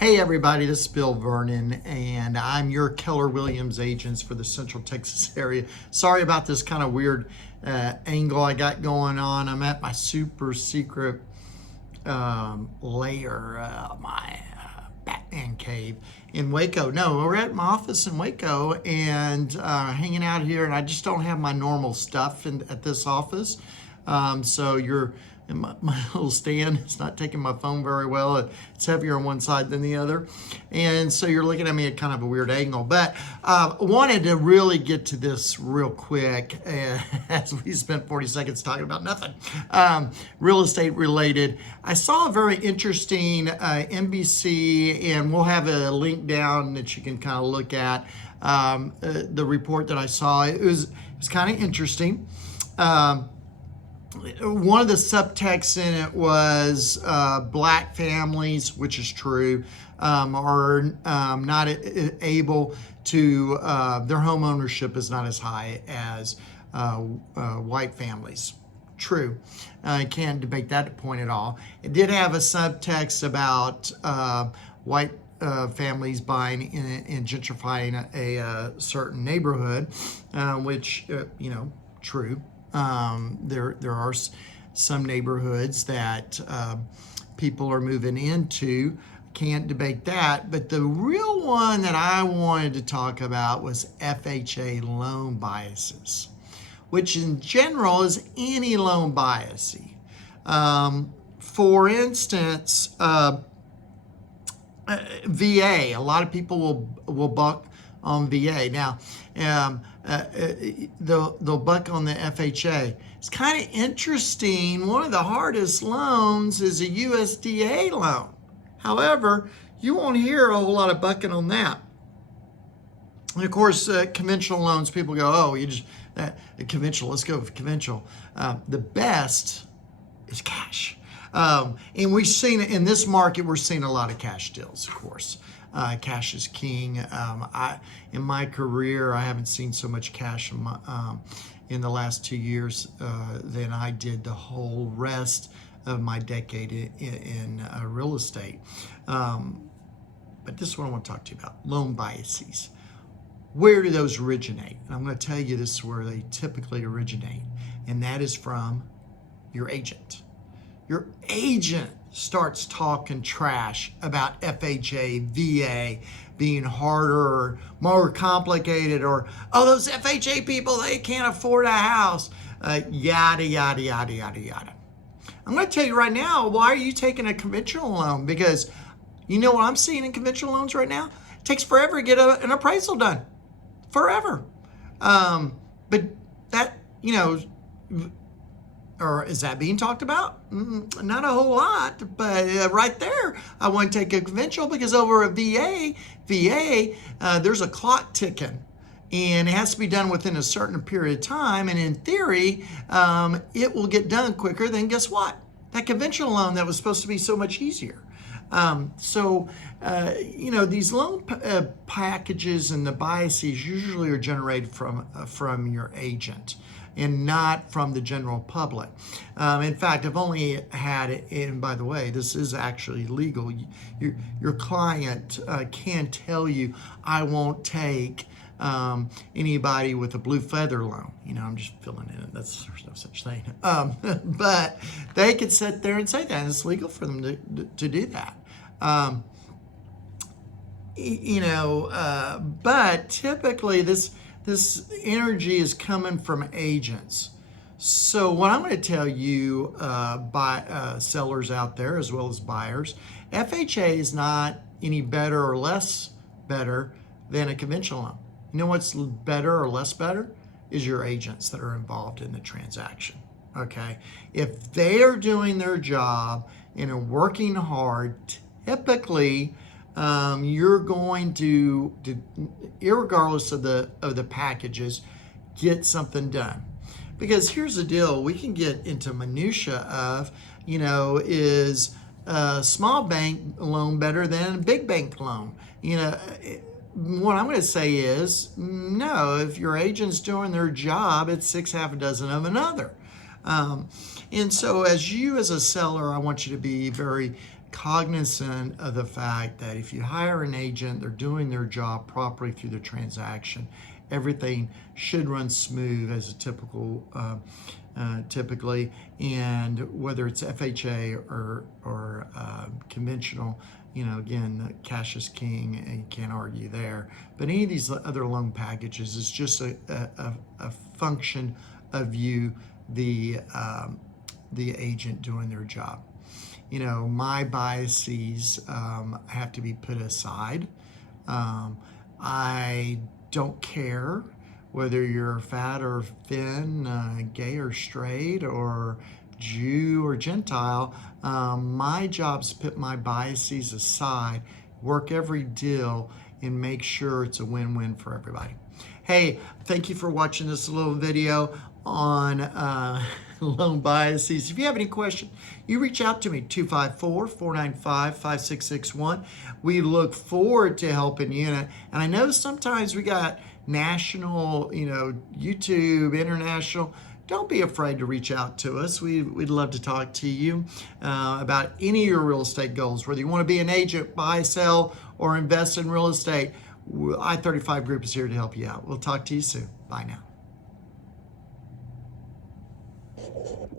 Hey everybody, this is Bill Vernon, and I'm your Keller Williams agents for the Central Texas area. Sorry about this kind of weird angle I got going on. I'm at my super secret lair, my Batman cave in Waco. No, we're at my office in Waco and hanging out here, and I just don't have my normal stuff at this office. So you're in my little stand. It's not taking my phone very well. It's heavier on one side than the other. And so you're looking at me at kind of a weird angle. But wanted to really get to this real quick as we spent 40 seconds talking about nothing. Real estate related. I saw a very interesting NBC, and we'll have a link down that you can kind of look at the report that I saw. It was kind of interesting. One of the subtexts in it was black families, which is true, are not able to, their home ownership is not as high as white families. True. I can't debate that point at all. It did have a subtext about white families buying and gentrifying a certain neighborhood, which, true. There are some neighborhoods that people are moving into. Can't debate that. But the real one that I wanted to talk about was FHA loan biases, which in general is any loan bias. For instance, VA. A lot of people will buck on VA. Now, they'll buck on the FHA. It's kind of interesting. One of the hardest loans is a USDA loan. However, you won't hear a whole lot of bucking on that. And of course, conventional loans, people go, oh, you just, conventional, let's go with conventional. The best is cash. And we've seen in this market, we're seeing a lot of cash deals, of course. Cash is king. In my career, I haven't seen so much cash in the last 2 years than I did the whole rest of my decade in real estate. But this is what I want to talk to you about, loan biases. Where do those originate? And I'm going to tell you this is where they typically originate, and that is from your agent. Your agent starts talking trash about FHA, VA being harder or more complicated, or, oh, those FHA people, they can't afford a house, yada, yada, yada, yada, yada. I'm going to tell you right now, why are you taking a conventional loan? Because you know what I'm seeing in conventional loans right now? It takes forever to get an appraisal done. Forever. But that, or is that being talked about? Not a whole lot, but right there, I want to take a conventional because over a VA, there's a clock ticking, and it has to be done within a certain period of time. And in theory, it will get done quicker than, guess what? That conventional loan that was supposed to be so much easier. These loan packages and the biases usually are generated from your agent and not from the general public. In fact, I've only had it, and by the way, this is actually legal. Your client can tell you, I won't take anybody with a blue feather loan. I'm just filling in it. There's no such thing. But they could sit there and say that, and it's legal for them to do that. But typically this energy is coming from agents. So what I'm going to tell you, sellers out there as well as buyers, FHA is not any better or less better than a conventional loan. You know what's better or less better? Is your agents that are involved in the transaction. Okay? If they are doing their job and are working hard, typically you're going to, irregardless of the packages, get something done. Because here's the deal, we can get into minutia of, is a small bank loan better than a big bank loan? What I'm going to say is, no, if your agent's doing their job, it's half a dozen of another. And so as a seller, I want you to be very cognizant of the fact that if you hire an agent, they're doing their job properly through the transaction. Everything should run smooth as a typically, and whether it's FHA or conventional, again, cash is king, and you can't argue there. But any of these other loan packages is just a function of you, the agent, doing their job. My biases have to be put aside. I don't care whether you're fat or thin, gay or straight, or Jew or Gentile. My job is to put my biases aside, work every deal, and make sure it's a win-win for everybody. Hey, thank you for watching this little video on loan biases. If you have any questions, you reach out to me, 254-495-5661. We look forward to helping you. And I know sometimes we got national, YouTube, international. Don't be afraid to reach out to us. We'd love to talk to you about any of your real estate goals, whether you want to be an agent, buy, sell, or invest in real estate. I-35 Group is here to help you out. We'll talk to you soon. Bye now.